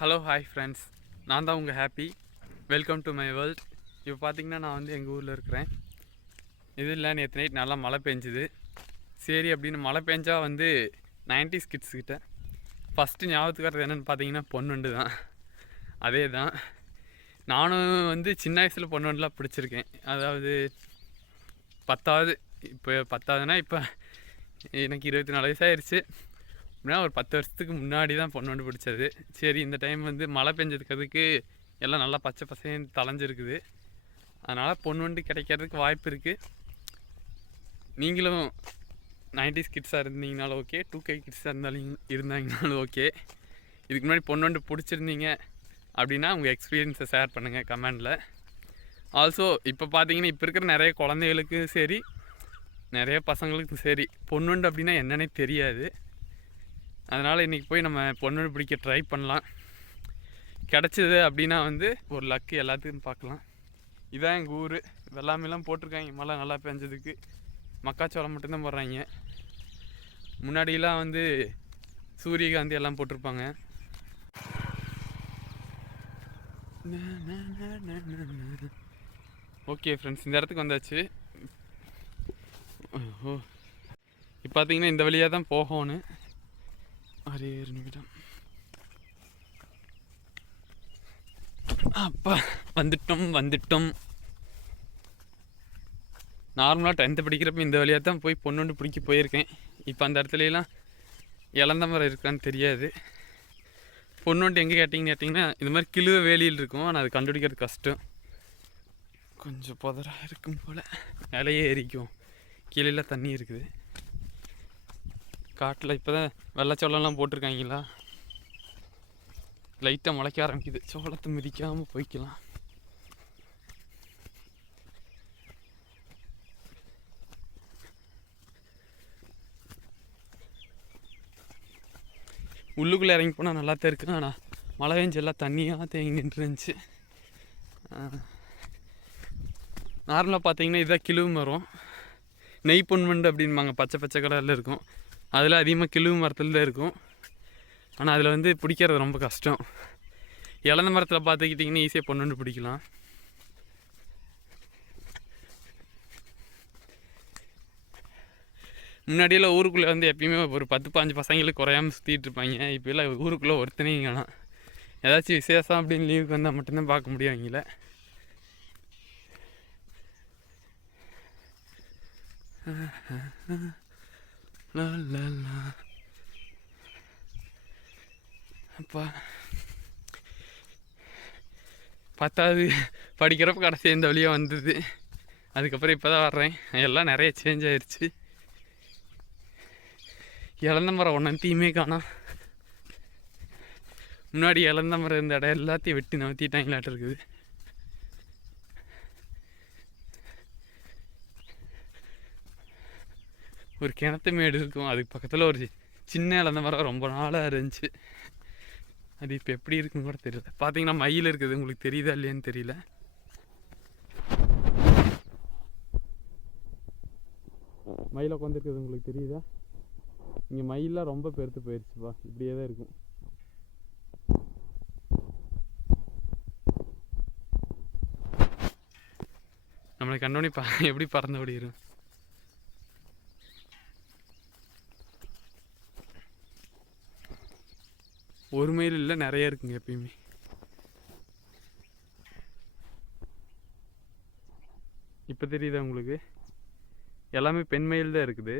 Hello hi friends, நான் தான் உங்கள் happy. Welcome to my world. இப்போ பார்த்தீங்கன்னா நான் வந்து எங்கள் ஊரில் இருக்கிறேன். இது இல்லை, நேற்று நைட் நல்லா மழை பெஞ்சுது. சரி அப்படின்னு மழை பெஞ்சா வந்து 90s கிட்ட ஃபஸ்ட்டு ஞாபகத்துக்கு வர்றது என்னென்னு பார்த்தீங்கன்னா பொன்வண்டு தான். அதே தான். நானும் வந்து சின்ன வயசில் பொன்வண்டுலாம் பிடிச்சிருக்கேன். அதாவது 10வது, இப்போ 10வதுனா இப்போ எனக்கு 24 வயசாகிடுச்சு. அப்படின்னா ஒரு 10 வருஷத்துக்கு முன்னாடி தான் பொன்வண்டு பிடிச்சது. சரி, இந்த டைம் வந்து மழை பெஞ்சதுக்கு எல்லாம் நல்லா பச்சை பசேன்னு தளைஞ்சிருக்குது. அதனால் பொன்வண்டு கிடைக்கிறதுக்கு வாய்ப்பு இருக்குது. நீங்களும் 90s கிட்ஸாக இருந்தீங்கனாலும் ஓகே, 2K கிட்ஸாக இருந்தாங்கனாலும் ஓகே. இதுக்கு முன்னாடி பொன்வண்டு பிடிச்சிருந்தீங்க அப்படின்னா உங்கள் எக்ஸ்பீரியன்ஸை ஷேர் பண்ணுங்கள் கமெண்டில். ஆல்சோ இப்போ பார்த்தீங்கன்னா இப்போ இருக்கிற நிறைய குழந்தைகளுக்கும் சரி, நிறைய பசங்களுக்கும் சரி, பொன்வண்டு அப்படின்னா என்னன்னே தெரியாது. அதனால் இன்றைக்கி போய் நம்ம பொன்வண்டு பிடிக்க ட்ரை பண்ணலாம். கிடச்சிது அப்படின்னா வந்து ஒரு லக்கு எல்லாத்துக்கும் பார்க்கலாம். இதான் எங்கள் ஊர். வெள்ளாமைலாம் போட்டிருக்காங்க. மழை நல்லா பெஞ்சதுக்கு மக்காச்சோளம் மட்டும்தான் போடுறாங்க. முன்னாடியெலாம் வந்து சூரியகாந்தி எல்லாம் போட்டிருப்பாங்க. ஓகே ஃப்ரெண்ட்ஸ், இந்த இடத்துக்கு வந்தாச்சு. இப்போ பார்த்தீங்கன்னா இந்த வழியாக தான் போகணும். அரே 1 நிமிடம். அப்பா வந்துட்டோம். நார்மலாக 10th படிக்கிறப்ப இந்த வழியாக தான் போய் பொன்வண்டு பிடிக்க போயிருக்கேன். இப்போ அந்த இடத்துலலாம் இளந்த மரம் இருக்கான்னு தெரியாது. பொன்வண்டு எங்கே கேட்டிங்கன்னா இது மாதிரி கிழுவ வேலியில் இருக்கும். ஆனால் அது கண்டுபிடிக்கிறது கஷ்டம். கொஞ்சம் புதராக இருக்கும் போல். இலையே எரிக்கும். கீழே தண்ணி இருக்குது. காட்டில் இப்போ தான் வெள்ளைச்சோளம்லாம் போட்டிருக்காங்களா, லைட்டாக முளைக்க ஆரம்பிக்குது. சோளத்தை மிதிக்காமல் போய்க்கலாம். உள்ளுக்குள்ளே இறங்கி போனால் நல்லா தான் இருக்குது. ஆனால் மழை பெஞ்சு எல்லாம் தண்ணியாக தேங்கி நின்றுருந்துச்சு. நார்மலாக பார்த்தீங்கன்னா இதுதான் கிழுவு மரம். நெய் பொன்வண்டு அப்படின்பாங்க. பச்சை பச்சை கலரில் இருக்கும். அதில் அதிகமாக கிழுவு மரத்தில் தான் இருக்கும். ஆனால் அதில் வந்து பிடிக்கிறது ரொம்ப கஷ்டம். இளந்த மரத்தில் பார்த்துக்கிட்டிங்கன்னா ஈஸியாக பொன்வண்டு பிடிக்கலாம். முன்னாடியெல்லாம் ஊருக்குள்ளே வந்து எப்பயுமே ஒரு 10-15 பசங்களுக்கு குறையாமல் சுற்றிட்டு இருப்பாங்க. இப்போ எல்லாம் ஊருக்குள்ளே ஒருத்தனையும் காணோம். ஏதாச்சும் விசேஷம் அப்படின்னு லீவுக்கு வந்தால் மட்டும்தான் பார்க்க முடியும் அவங்கள. அப்பா 10வது படிக்கிறப்ப கடைசி இந்த வழியாக வந்தது. அதுக்கப்புறம் இப்போ தான் வர்றேன். எல்லாம் நிறைய சேஞ்ச் ஆயிடுச்சு. இளந்த மரம் ஒன்றத்தையுமே காணோம். முன்னாடி இளந்த மரம் இருந்த இடம் எல்லாத்தையும் வெட்டி நவுத்திட்டாங்களாட்டு இருக்குது. ஒரு கிணத்து மேடு இருக்கும். அதுக்கு பக்கத்தில் ஒரு சின்ன இளந்த மரம் ரொம்ப நாளாக இருந்துச்சு. அது இப்போ எப்படி இருக்குன்னு கூட தெரியல. பார்த்தீங்கன்னா மயில் இருக்குது. உங்களுக்கு தெரியுதா இல்லையான்னு தெரியல. மயிலை உட்காந்துருக்குது உங்களுக்கு தெரியுதா? இங்கே மயிலாம் ரொம்ப பெருத்து போயிடுச்சுப்பா. இப்படியே தான் இருக்கும். நம்மளை கண்டோனே எப்படி பறந்து ஓடிடும். ஒரு மயில் இல்லை, நிறைய இருக்குங்க எப்பயுமே. இப்போ தெரியுதா உங்களுக்கு? எல்லாமே பெண் மயில் தான் இருக்குது.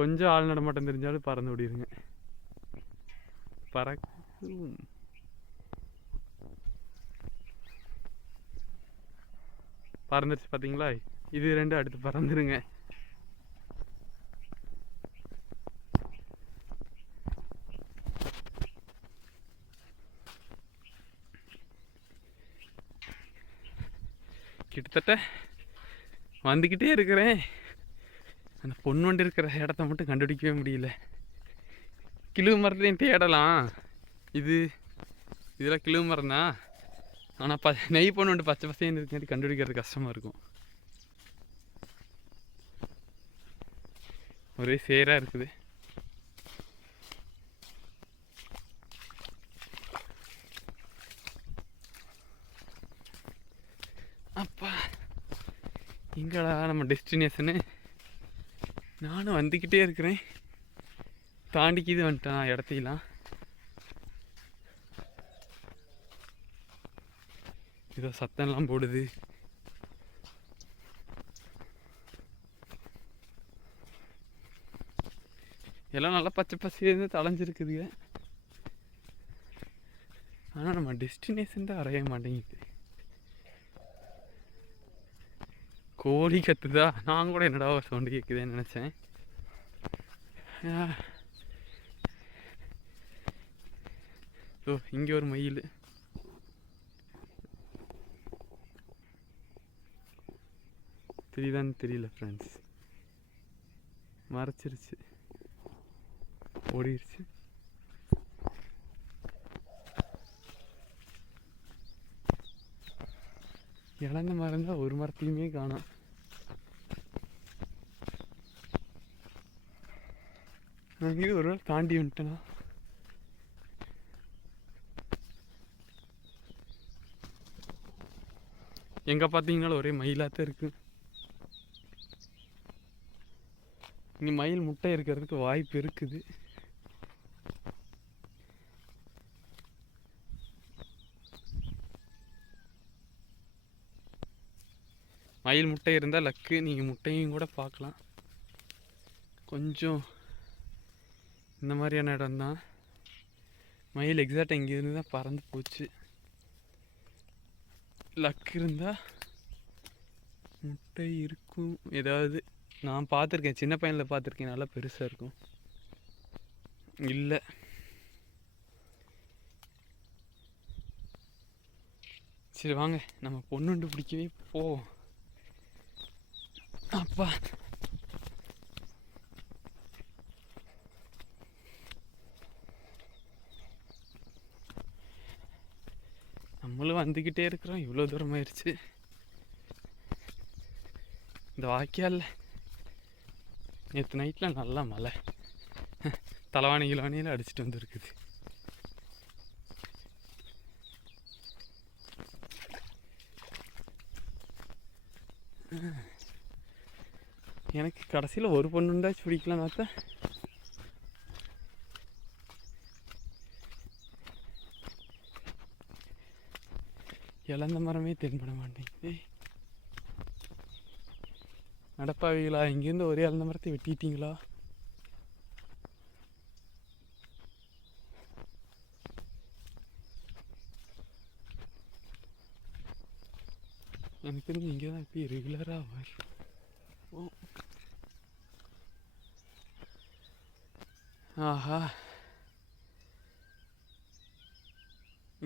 கொஞ்சம் ஆள் நடமாட்டம் தெரிஞ்சாலும் பறந்து ஓடிடுங்க. பறந்துருச்சு பார்த்தீங்களா? இது 2 அடுத்து பறந்துருங்க. கிட்டத்தட்ட வந்துக்கிட்டே இருக்கிறேன். அந்த பொன்வண்டு இருக்கிற இடத்த மட்டும் கண்டுபிடிக்கவே முடியல. கிழுவு மரத்துலையும் தேடலாம். இதெல்லாம் கிழுவு மரம் தான். ஆனால் நெய் பொன்வண்டு பச்சை பசேன்னு இருக்கிறது கண்டுபிடிக்கிறது கஷ்டமாக இருக்கும். ஒரே சேராக இருக்குது. நம்ம டெஸ்டினேஷனு. நானும் வந்துக்கிட்டே இருக்கிறேன். தாண்டிக்கிது வந்துட்டேன் இடத்தையெல்லாம். ஏதோ சத்தம்லாம் போடுது. எல்லாம் நல்லா பச்சை பசியிருந்து தளைஞ்சிருக்குதுங்க. ஆனால் நம்ம டெஸ்டினேஷன் தான் அறைய மாட்டேங்குது. கோழி கத்துதா? நான் கூட என்னடா ஒரு சவுண்டு கேட்குதுன்னு நினச்சேன். ஓ, இங்கே ஒரு மயில். தெரியுதான்னு தெரியல ஃப்ரெண்ட்ஸ். மறைச்சிருச்சு, ஓடிடுச்சு. இழந்த மரம் தான், ஒரு மரத்தையுமே காணோம். அங்கேயும் ஒரு நாள் தாண்டி வந்துட்டேனா. எங்கே பார்த்தீங்கன்னாலும் ஒரே மயிலாத்தான் இருக்குது. இங்கே மயில் முட்டை இருக்கிறதுக்கு வாய்ப்பு இருக்குது. மயில் முட்டை இருந்தால் லக்கு, நீங்கள் முட்டையும் கூட பார்க்கலாம். கொஞ்சம் இந்த மாதிரியான இடம் தான். மயில் எக்ஸாக்டாக இங்கேருந்து தான் பறந்து போச்சு. லக் இருந்தால் முட்டை இருக்கும். ஏதாவது நான் பார்த்துருக்கேன், சின்ன பையனில் பார்த்துருக்கேன், நல்லா பெருசாக இருக்கும். இல்லை, சரி வாங்க நம்ம பொண்ணுண்டு பிடிக்கவே போவோம். அப்பா, நம்மளும் வந்துக்கிட்டே இருக்கிறோம். இவ்வளோ தூரம் ஆயிடுச்சு. இந்த வாய்க்கால் நேற்று நைட்டில் நல்லா மழை, தலைவாணி கிலவானியில் அடிச்சுட்டு வந்துருக்குது. எனக்கு கடைசியில் ஒரு பொண்ணுண்டாச்சு பிடிக்கலாம் பார்த்தா. இழந்த மரமே தென்பட மாட்டேங்குது. நடப்பாவிகளா, இங்கேருந்து ஒரே இழந்த மரத்தை வெட்டிட்டீங்களா? எனக்கு தெரிஞ்சு இங்கே தான் இப்போ ரெகுலராக வரும். ஓ, ஆஹா,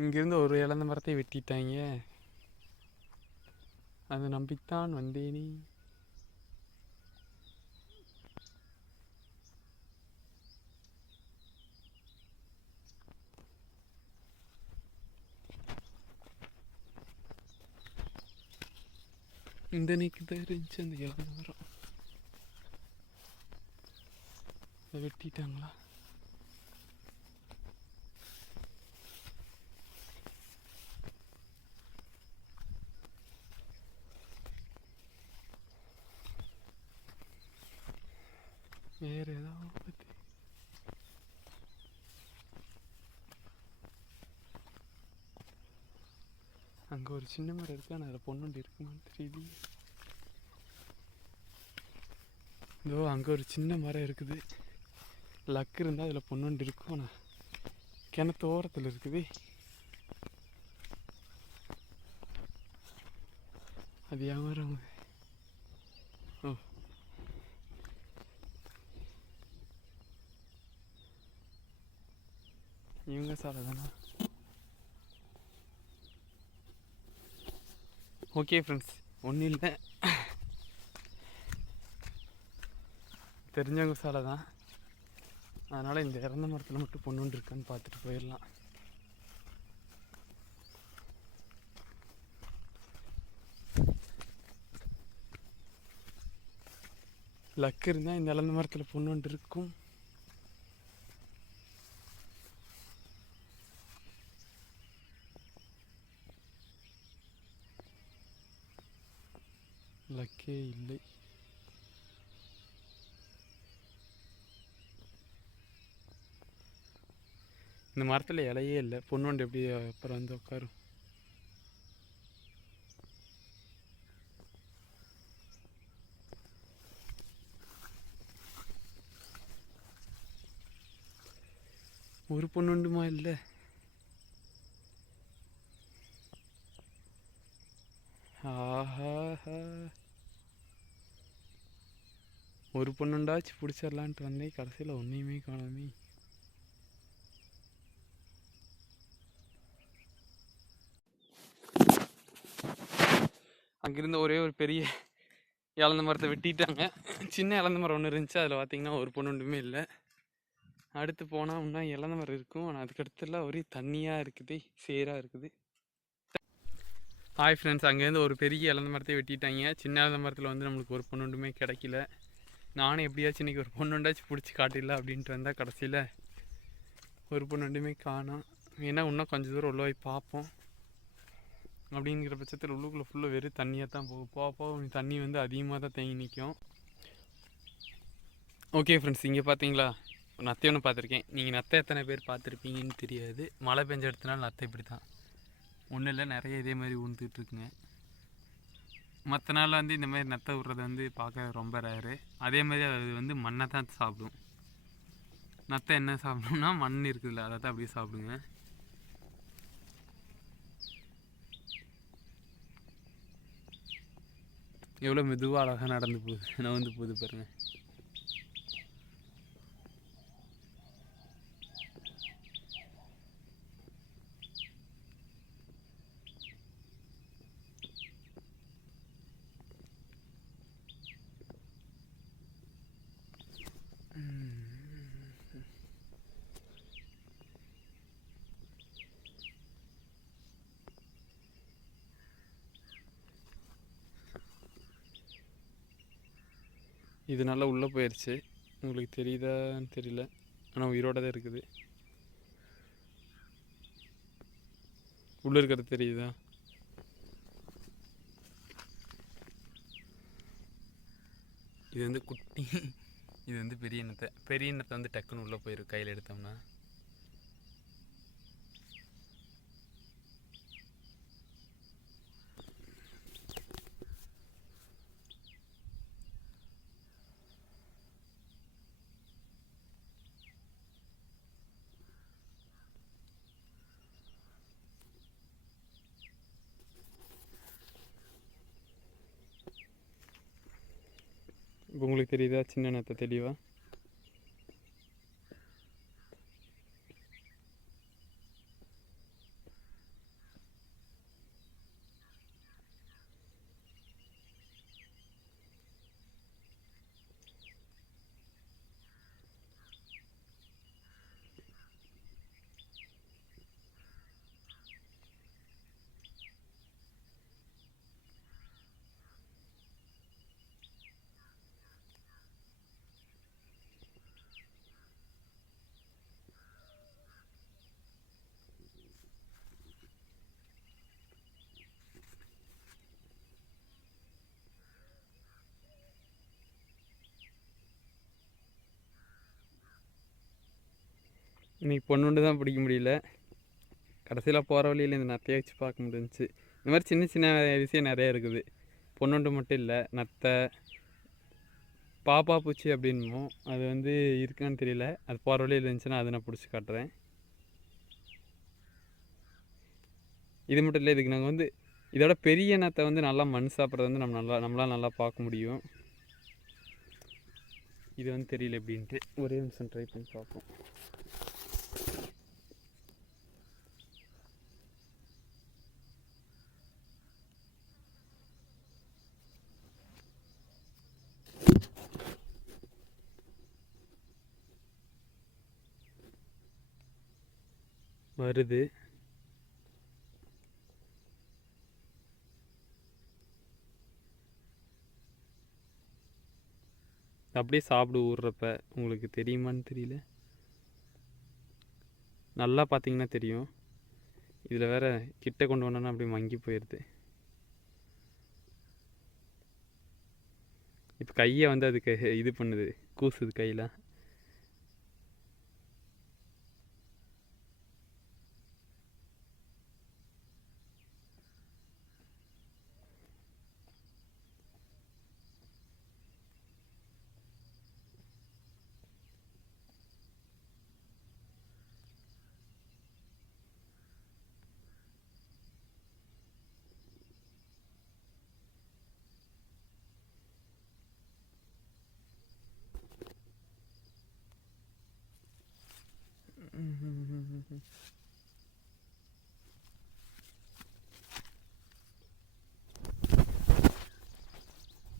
இங்கேருந்து ஒரு இழந்த மரத்தை வெட்டிட்டாங்க. அதை நம்பித்தான் வந்தேனே. இந்த நீக்கு தான் இருந்துச்சு அந்த இழந்த மரம். அதை வெட்டிட்டாங்களா? வேற ஏதாவது அங்கே ஒரு சின்ன மரம் இருக்கு, ஆனால் அதில் பொண்ணுண்டு இருக்குமான்னு தெரியுது. இதோ அங்கே ஒரு சின்ன மரம் இருக்குது. லக்கு இருந்தால் அதில் பொண்ணுண்டு இருக்கும். ஆனால் கிணத்து ஓரத்தில் இருக்குது. அது ஏன் மரம்? ஓ, இவங்க சாலை தானா? ஓகே ஃப்ரெண்ட்ஸ், ஒன்றும் இல்லை, தெரிஞ்சவங்க சாலை தான். அதனால் இந்த இறந்த மரத்தில் மட்டும் பொண்ணுண்டு இருக்கான்னு பார்த்துட்டு போயிடலாம். லக்கு இருந்தால் இந்த இறந்த மரத்தில் பொண்ணுண்டு இருக்கும். லக்கே இல்லை. இந்த மரத்தில் இலையே இல்லை. பொண்ணு எப்படி அப்புறம் வந்து உட்காரும். ஒரு பொண்ணுண்டுமா இல்லை. ஆஹா, ஒரு பொண்ணுண்டாச்சு பிடிச்சிடலான்ட்டு வந்தேன். கடைசியில் ஒன்றையுமே காணாமே. அங்கிருந்து ஒரே ஒரு பெரிய இழந்த மரத்தை வெட்டிட்டாங்க. சின்ன இழந்த மரம் ஒன்று இருந்துச்சு. அதில் பார்த்தீங்கன்னா ஒரு பொண்ணுண்டுமே இல்லை. அடுத்து போனால் இன்னும் இழந்த மரம் இருக்கும். ஆனால் அதுக்கடுத்துலாம் ஒரே தண்ணியாக இருக்குது, சேராக இருக்குது. ஹாய் ஃப்ரெண்ட்ஸ், அங்கேருந்து ஒரு பெரிய இழந்த மரத்தை வெட்டிட்டாங்க. சின்ன இழந்த மரத்தில் வந்து நம்மளுக்கு ஒரு பொண்ணுண்டுமே கிடைக்கல. நானும் எப்படியாச்சும் இன்றைக்கி ஒரு பொண்ணுண்டாச்சும் பிடிச்சி காட்டிடல அப்படின்ட்டு வந்தால் கடைசியில் ஒரு பொண்ணுண்டுமே காணோம். ஏன்னா இன்னும் கொஞ்சம் தூரம் உள்ள போய் பார்ப்போம். அப்படிங்கிற பட்சத்தில் உள்ளுக்குள்ளே ஃபுல்லாக வெறும் தண்ணியாக தான் போகும். போக தண்ணி வந்து அதிகமாக தான் தேங்கி நிற்கும். ஓகே ஃப்ரெண்ட்ஸ், இங்கே பார்த்தீங்களா நத்தை ஒன்று பார்த்துருக்கேன். நீங்கள் நத்தை எத்தனை பேர் பார்த்துருப்பீங்கன்னு தெரியாது. மழை பெஞ்ச இடத்துனால நத்தை இப்படி தான். ஒன்றும் இல்லை, நிறைய இதே மாதிரி உழுந்துட்டுருக்குங்க. மற்ற நாளில் வந்து இந்த மாதிரி நத்தை விட்றத வந்து பார்க்க ரொம்ப ரேரு. அதே மாதிரி அது வந்து மண்ணை தான் சாப்பிடும். நத்தை என்ன சாப்பிடும்னா மண் இருக்குதுல்ல, அதை தான் அப்படியே சாப்பிடுங்க. எவ்வளோ மெதுவாக அழகாக நடந்து போகுது, நகர்ந்து போகுது பாருங்கள். இது நல்லா உள்ளே போயிடுச்சு. உங்களுக்கு தெரியுதான்னு தெரியல, ஆனால் உயிரோட தான் இருக்குது. உள்ளே இருக்கிறது தெரியுதா? இது வந்து குட்டி, இது வந்து பெரிய எண்ணத்தை. பெரிய எண்ணத்தை வந்து டக்குன்னு உள்ளே போயிடும் கையில் எடுத்தோம்னா. இப்போ உங்களுக்கு தெரியுதா சின்ன நத்தை தெளிவா? இன்றைக்கி பொண்ணுண்டு தான் பிடிக்க முடியல. கடைசியில் போகிற வழியில் இந்த நத்தையை வச்சு பார்க்க முடிஞ்சிச்சு. இந்த மாதிரி சின்ன சின்ன விஷயம் நிறையா இருக்குது. பொண்ணுண்டு மட்டும் இல்லை, நத்தை, பாப்பா பூச்சி அப்படின்மோ அது வந்து இருக்கான்னு தெரியல. அது போகிற வழியில் இருந்துச்சுன்னா அதை நான் பிடிச்சி காட்டுறேன். இது மட்டும் இல்லை, இதுக்கு நாங்கள் வந்து இதோட பெரிய நத்தை வந்து நல்லா மண் சாப்பிட்றது வந்து நம்மளால் நல்லா பார்க்க முடியும். இது வந்து தெரியல எப்படின்ட்டு ஒரே நிமிஷம் ட்ரை பண்ணி பார்ப்போம். வருது. அப்படியே சாப்பிடு ஊறுறப்ப உங்களுக்கு தெரியுமான்னு தெரியல. நல்லா பார்த்தீங்கன்னா தெரியும். இதில் வேற கிட்ட கொண்டு வந்தோன்னா அப்படியே மங்கி போயிடுது. இப்போ கையை வந்து அதுக்கு இது பண்ணுது, கூசுது கையில்.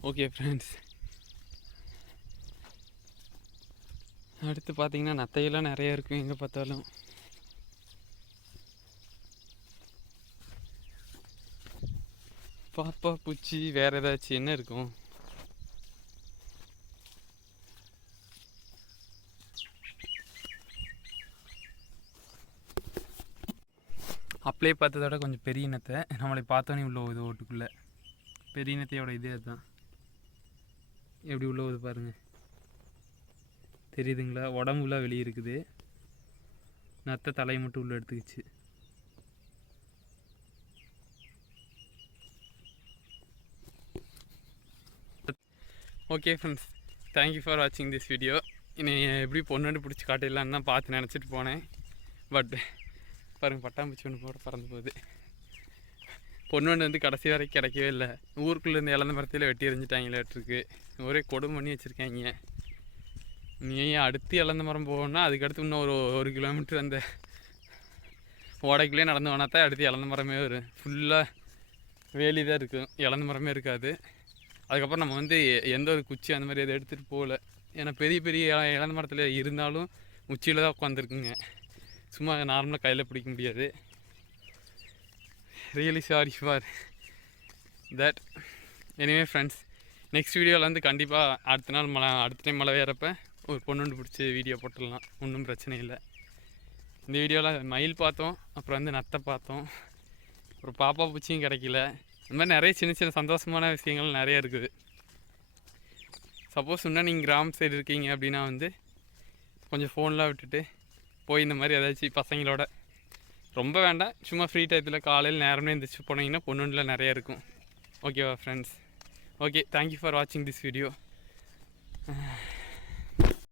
ஓகே ஃப்ரெண்ட்ஸ், அடுத்து பார்த்தீங்கன்னா நத்தையெல்லாம் நிறைய இருக்கும் எங்கே பார்த்தாலும். பாப்பா பூச்சி வேறு ஏதாச்சும் என்ன இருக்கும்? அப்படியே பார்த்ததோட கொஞ்சம் பெரிய இனத்தை நம்மளை பார்த்தோன்னே உள்ள போகுது ஓட்டுக்குள்ளே. பெரிய இனத்தையோட இதே அதுதான். எப்படி உள்ள போகுது பாருங்கள், தெரியுதுங்களா? உடம்புலாம் வெளியே இருக்குது, நத்தை தலையை மட்டும் உள்ளே எடுத்துக்கிச்சு. ஓகே ஃப்ரெண்ட்ஸ், தேங்க்யூ ஃபார் வாட்சிங் திஸ் வீடியோ. இனி எப்படி பொண்ணு பிடிச்சி காட்டிடலான்னு தான் பார்த்து நினச்சிட்டு போனேன். பட் பாருங்கள், பட்டாம்பூச்சி ஒன்று போட பறந்து போகுது. பொண்ணு வந்து கடைசி வரைக்கும் கிடைக்கவே இல்லை. ஊருக்குள்ளேருந்து இழந்த மரத்தில் வெட்டி எறிஞ்சிட்டாங்களாட்டிருக்கு. ஒரே கொடுமை பண்ணி வச்சுருக்காங்க. நீ அடுத்து இழந்த மரம் போகணுன்னா அதுக்கடுத்து இன்னும் ஒரு கிலோமீட்டர் அந்த ஓடைக்குள்ளே நடந்து போனால் தான் அடுத்து இழந்த மரமே வரும். ஃபுல்லாக வேலி தான் இருக்கும், இழந்த மரமே இருக்காது. அதுக்கப்புறம் நம்ம வந்து எந்த ஒரு குச்சி அந்த மாதிரி எதை எடுத்துகிட்டு போகல. ஏன்னா பெரிய பெரிய இழந்த மரத்தில் இருந்தாலும் உச்சியில் தான் உட்காந்துருக்குங்க. சும்மா நார்மலாக கையில் பிடிக்க முடியாது. Really sorry for that. Anyway friends, next வீடியோவில் வந்து கண்டிப்பாக அடுத்த டைம் மழை வேறப்போ ஒரு பொண்ணு பிடிச்சி வீடியோ போட்டுடலாம், ஒன்றும் பிரச்சனை இல்லை. இந்த வீடியோவில் மயில் பார்த்தோம், அப்புறம் வந்து நத்தை பார்த்தோம், அப்புறம் பாப்பா பூச்சியும் கிடைக்கல. இந்த மாதிரி நிறைய சின்ன சின்ன சந்தோஷமான விஷயங்கள் நிறைய இருக்குது. சப்போஸ் இன்னும் நீங்கள் கிராம சைடு இருக்கீங்க அப்படின்னா வந்து கொஞ்சம் ஃபோன்லாம் விட்டுட்டு போய் இந்த மாதிரி ஏதாச்சும் பசங்களோட, ரொம்ப வேண்டாம், சும்மா ஃப்ரீ டயத்தில் காலையில் நேரமே எழுந்திரிச்சு போனீங்கன்னா பொண்ணுண்டில் நிறைய இருக்கும். ஓகேவா ஃப்ரெண்ட்ஸ்? ஓகே, தேங்க்யூ ஃபார் வாட்சிங் திஸ் வீடியோ.